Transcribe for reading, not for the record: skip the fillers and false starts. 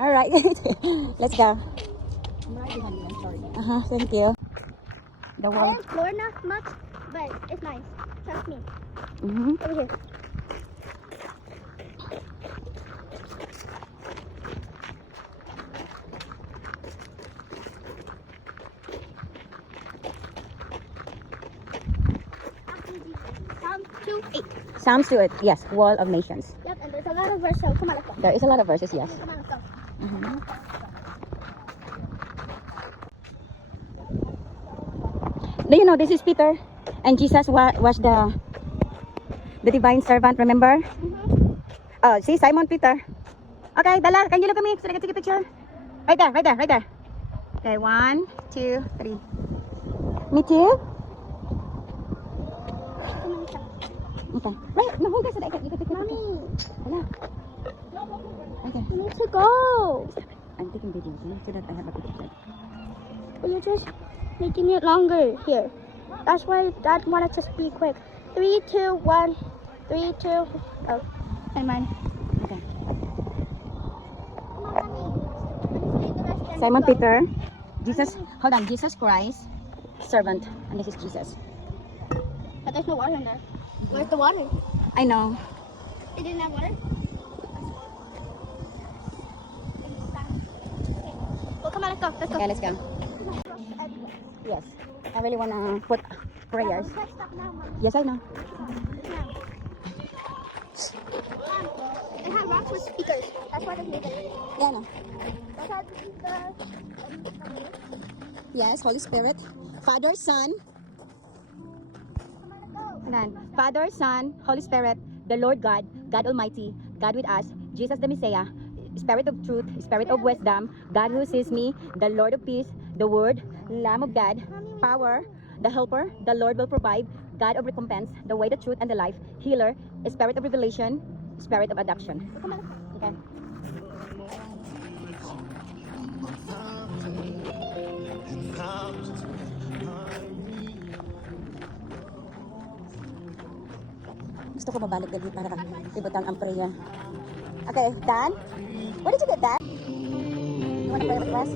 All right. Let's go. I'm right behind you. I'm sorry. Thank you. The wall. I explore not much, but it's nice. Trust me. Mm-hmm. Over here. Psalm 2:8. Psalms to it. Yes. Wall of Nations. Yep, and there's a lot of verses. So come on, let's go. There is a lot of verses. Yes. Come on, let's go. Do you know this is Peter and Jesus was the divine servant, remember? Oh, see Simon Peter. Okay, Dala, can you look at me so I can take a picture? Right there, right there, right there. Okay, 1, 2, 3. Me too? Okay. Right, no, hold this so that you can take a picture. Mommy, Dala. Right there. we need to go. I'm taking video so that I have a picture. But you're just making it longer here. That's why Dad wanted to speak quick. 3, 2, 1. 3, 2. Oh, and mine. Okay. Simon Peter, Jesus, hold on, Jesus Christ, servant, and this is Jesus. But there's no water in there. Where's the water? I know. It didn't have water? Well, come on, let's go. Let's go. Okay, let's go. Yes, I really want to put prayers. Let's stop now, Mom. Yes, I know. They have rocks with speakers. That's why they made it. Yeah, I know. That's how the Yes, Holy Spirit, Father, Son, and then Father, Son, Holy Spirit, the Lord God, God Almighty, God with us, Jesus the Messiah, Spirit of truth, Spirit of wisdom, God who sees me, the Lord of peace, the Word, Lamb of God, power, the Helper, the Lord will provide, God of recompense, the way, the truth, and the life, Healer, Spirit of revelation, Spirit of adoption. Okay. Gusto ko mabalik dito para ibutang ang prayer. Okay, Dan? Where did you get that? You want to pray with us?